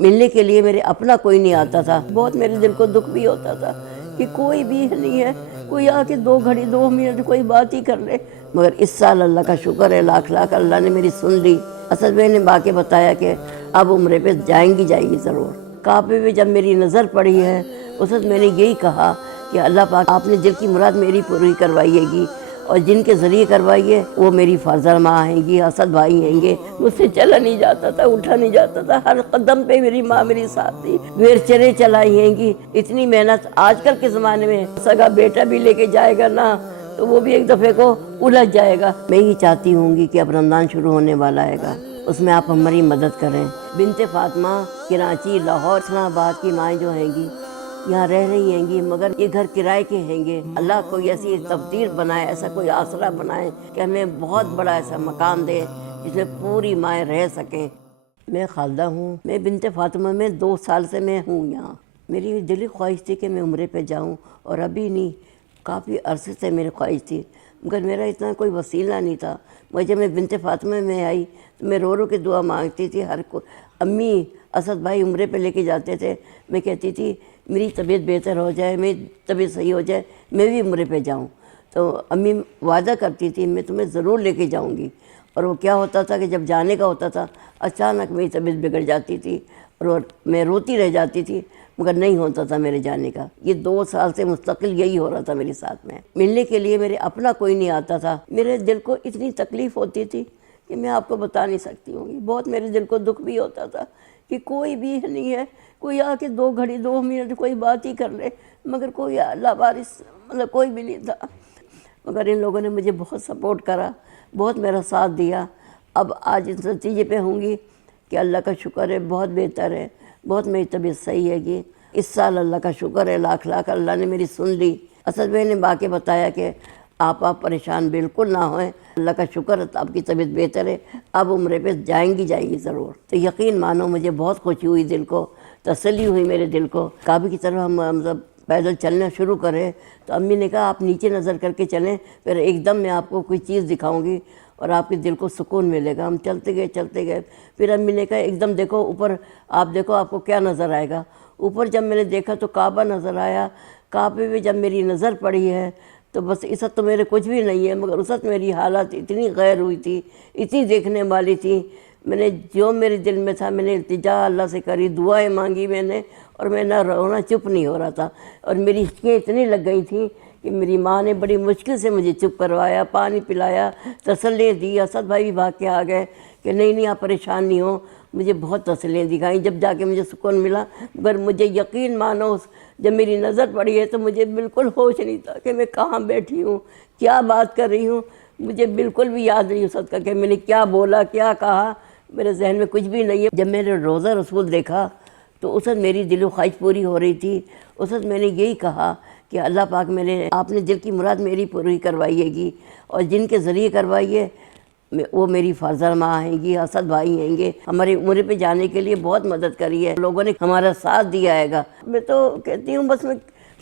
ملنے کے لیے میرے اپنا کوئی نہیں آتا تھا. بہت میرے دل کو دکھ بھی ہوتا تھا کہ کوئی بھی نہیں ہے, کوئی آ کے 2 گھڑی 2 منٹ کوئی بات ہی کر لے. مگر اس سال اللہ کا شکر ہے, لاکھ لاکھ اللہ نے میری سن لی. اسد بھائی نے با کے بتایا کہ اب عمرے پہ جائیں گی ضرور. کعبے پہ جب میری نظر پڑی ہے اس وقت میں نے یہی کہا کہ اللہ پاک آپ نے دل کی مراد میری پوری کروائیے گی, اور جن کے ذریعے کروائیے وہ میری فاضل ماں آئیں گی, اسد بھائی آئیں گے. مجھ سے چلا نہیں جاتا تھا, اٹھا نہیں جاتا تھا, ہر قدم پہ میری ماں میری ساتھ تھی. ویر چرے چلائی ہیں گی. اتنی محنت آج کل کے زمانے میں سگا بیٹا بھی لے کے جائے گا نا تو وہ بھی ایک دفعے کو الجھ جائے گا. میں یہ چاہتی ہوں گی کہ اب رمضان شروع ہونے والا ہے گا, اس میں آپ ہماری مدد کریں. بنت فاطمہ کراچی, لاہور, اسلام آباد کی مائیں جو ہیں گی یہاں رہ رہی ہیں گی, مگر یہ گھر کرائے کے ہیں گے. اللہ کوئی ایسی تقدیر بنائے, ایسا کوئی آسرا بنائے کہ ہمیں بہت بڑا ایسا مکان دے جس میں پوری مائیں رہ سکیں. میں خالدہ ہوں, میں بنت فاطمہ میں 2 سال سے میں ہوں یہاں. میری دلی خواہش تھی کہ میں عمرے پہ جاؤں, اور ابھی نہیں, کافی عرصے سے میری خواہش تھی, مگر میرا اتنا کوئی وسیلہ نہیں تھا. مگر جب میں بنت فاطمہ میں آئی تو میں رو رو کے دعا مانگتی تھی. ہر کو امی اسد بھائی عمرے پہ لے کے جاتے تھے, میں کہتی تھی میری طبیعت بہتر ہو جائے, میری طبیعت صحیح ہو جائے, میں بھی عمرے پہ جاؤں. تو امی وعدہ کرتی تھی میں تمہیں ضرور لے کے جاؤں گی. اور وہ کیا ہوتا تھا کہ جب جانے کا ہوتا تھا اچانک میری طبیعت بگڑ جاتی تھی اور میں روتی رہ جاتی تھی, مگر نہیں ہوتا تھا میرے جانے کا. یہ 2 سال سے مستقل یہی ہو رہا تھا میرے ساتھ میں. ملنے کے لیے میرے اپنا کوئی نہیں آتا تھا. میرے دل کو اتنی تکلیف ہوتی تھی کہ میں آپ کو بتا نہیں سکتی ہوں. بہت میرے دل کو دکھ بھی ہوتا تھا کہ کوئی بھی نہیں ہے, کوئی آ کے 2 گھڑی 2 منٹ کوئی بات ہی کر لے, مگر کوئی اللہ وارث مطلب کوئی بھی نہیں تھا. مگر ان لوگوں نے مجھے بہت سپورٹ کرا, بہت میرا ساتھ دیا. اب آج اس نتیجے پہ ہوں گی کہ اللہ کا شکر ہے, بہت بہتر ہے, بہت میری طبیعت صحیح ہے گی. اس سال اللہ کا شکر ہے, لاکھ لاکھ اللہ نے میری سن لی. اسد بھائی نے با کے بتایا کہ آپ پریشان بالکل نہ ہوئیں, اللہ کا شکر ہے آپ کی طبیعت بہتر ہے, اب عمرے پہ جائیں گی ضرور. تو یقین مانو مجھے بہت خوشی ہوئی, دل کو تسلی ہوئی میرے دل کو. کعبے کی طرف ہم سب پیدل چلنا شروع کرے تو امی نے کہا آپ نیچے نظر کر کے چلیں, پھر ایک دم میں آپ کو کوئی چیز دکھاؤں گی اور آپ کے دل کو سکون ملے گا. ہم چلتے گئے. پھر امی نے کہا ایک دم دیکھو اوپر, آپ دیکھو آپ کو کیا نظر آئے گا. اوپر جب میں نے دیکھا تو کعبہ نظر آیا. کعبے پہ جب میری نظر پڑی ہے تو بس اس وقت تو میرے کچھ بھی نہیں ہے, مگر اس وقت میری حالت اتنی غیر ہوئی تھی, اتنی دیکھنے والی تھی. میں نے جو میرے دل میں تھا میں نے التجا اللہ سے کری, دعائیں مانگی میں نے, اور میں نہ رونا چپ نہیں ہو رہا تھا. اور میری ہچکیاں اتنی لگ گئی تھیں کہ میری ماں نے بڑی مشکل سے مجھے چپ کروایا, پانی پلایا, تسلی دی. اسد بھائی بھی بھاگ کے آ گئے کہ نہیں آپ پریشان نہیں ہو. مجھے بہت تسلیاں دکھائیں, جب جا کے مجھے سکون ملا. مگر مجھے یقین مانو جب میری نظر پڑی ہے تو مجھے بالکل ہوش نہیں تھا کہ میں کہاں بیٹھی ہوں, کیا بات کر رہی ہوں. مجھے بالکل بھی یاد نہیں اس وقت کا کہ میں نے کیا بولا, کیا کہا, میرے ذہن میں کچھ بھی نہیں ہے. جب میں نے روزہ رسول دیکھا تو اس وقت میری دل و خواہش پوری ہو رہی تھی. اس وقت میں نے یہی کہا کہ اللہ پاک آپ نے دل کی مراد میری پوری کروائیے گی, اور جن کے ذریعے کروائیے وہ میری فاضل ماں آئیں گی, اسد بھائی آئیں گے. ہمارے عمرے پہ جانے کے لیے بہت مدد کری ہے, لوگوں نے ہمارا ساتھ دیا ہے گا. میں تو کہتی ہوں بس میں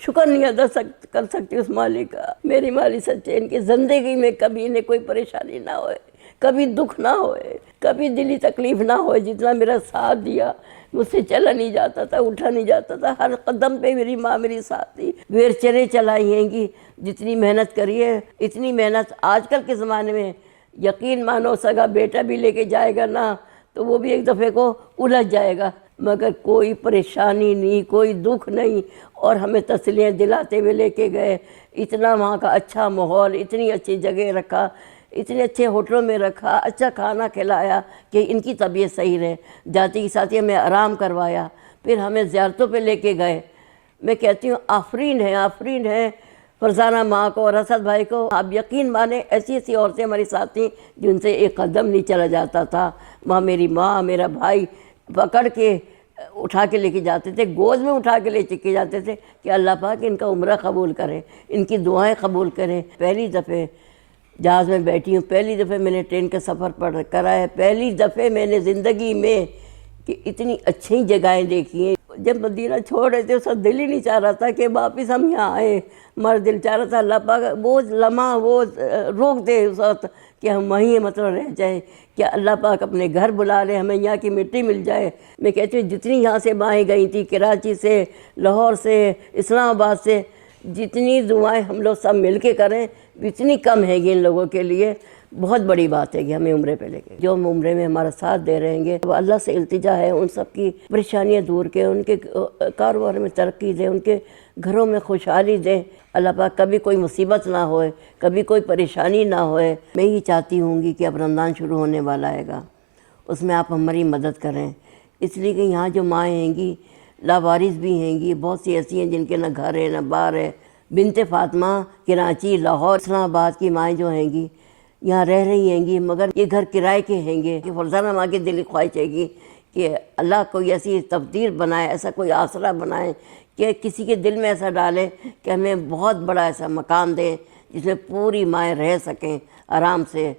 شکر نہیں ادا کر سکتی اس مالک کا. میری مالک سچے, ان کی زندگی میں کبھی انہیں کوئی پریشانی نہ ہوئے, کبھی دکھ نہ ہوئے, کبھی دلی تکلیف نہ ہوئے. جتنا میرا ساتھ دیا, مجھ سے چلا نہیں جاتا تھا, اٹھا نہیں جاتا تھا, ہر قدم پہ میری ماں میری ساتھ تھی. ویر چرے چلائی ہیں گی. جتنی محنت کری ہے, اتنی محنت آج کل کے زمانے میں یقین مانو سگا بیٹا بھی لے کے جائے گا نا تو وہ بھی ایک دفعے کو الجھ جائے گا. مگر کوئی پریشانی نہیں, کوئی دکھ نہیں, اور ہمیں تسلیاں دلاتے ہوئے لے کے گئے. اتنا وہاں کا اچھا ماحول, اتنی اچھی جگہ رکھا, اتنے اچھے ہوٹلوں میں رکھا, اچھا کھانا کھلایا کہ ان کی طبیعت صحیح رہے. جاتی کی ساتھی ہمیں آرام کروایا, پھر ہمیں زیارتوں پہ لے کے گئے. میں کہتی ہوں آفرین ہے فرزانہ ماں کو اور اسد بھائی کو. آپ یقین مانیں ایسی عورتیں ہماری ساتھ تھیں جن سے ایک قدم نہیں چلا جاتا تھا. وہاں میری ماں میرا بھائی پکڑ کے اٹھا کے لے کے جاتے تھے, گود میں اٹھا کے لے کے جاتے تھے کہ اللہ پاک ان کا عمرہ قبول کرے, ان کی دعائیں قبول کریں. پہلی دفعہ جہاز میں بیٹھی ہوں, پہلی دفعہ میں نے ٹرین کا سفر کرا ہے, پہلی دفعہ میں نے زندگی میں کہ اتنی اچھی جگہیں دیکھی ہیں. جب مدینہ چھوڑ رہے تھے اس وقت دل ہی نہیں چاہ رہا تھا کہ واپس ہم یہاں آئیں. ہمارا دل چاہ رہا تھا اللہ پاک وہ لمحہ وہ روک دے اس وقت کہ ہم وہیں مطلب رہ جائیں، کہ اللہ پاک اپنے گھر بلا لے، ہمیں یہاں کی مٹی مل جائے۔ میں کہتی ہوں جتنی یہاں سے مائیں گئی تھیں، کراچی سے، لاہور سے، اسلام آباد سے، جتنی دعائیں ہم لوگ سب مل کے کریں اتنی کم ہے گی ان لوگوں کے لیے۔ بہت بڑی بات ہے کہ ہمیں عمرے پہ لے کے جو ہم عمرے میں ہمارا ساتھ دے رہے ہیں، وہ اللہ سے التجا ہے ان سب کی پریشانیاں دور کے، ان کے کاروبار میں ترقی دے، ان کے گھروں میں خوشحالی دے۔ اللہ پاک کبھی کوئی مصیبت نہ ہوئے، کبھی کوئی پریشانی نہ ہوئے۔ میں یہ چاہتی ہوں گی کہ اب رمضان شروع ہونے والا ہے گا، اس میں آپ ہماری مدد کریں، اس لیے کہ یہاں جو مائیں ہیں گی لاوارث بھی ہیں گی، بہت سی ایسی ہیں جن کے نہ گھر ہے نہ بار ہے۔ بنت فاطمہ کراچی، لاہور، اسلام آباد کی مائیں جو ہیں گی یہاں رہ رہی ہیں گی، مگر یہ گھر کرائے کے ہیں گے، کہ فرزانہ ماں کی دلی خواہش ہے گی کہ اللہ کوئی ایسی تقدیر بنائے، ایسا کوئی آسرا بنائے کہ کسی کے دل میں ایسا ڈالے کہ ہمیں بہت بڑا ایسا مکان دے جس میں پوری مائیں رہ سکیں آرام سے۔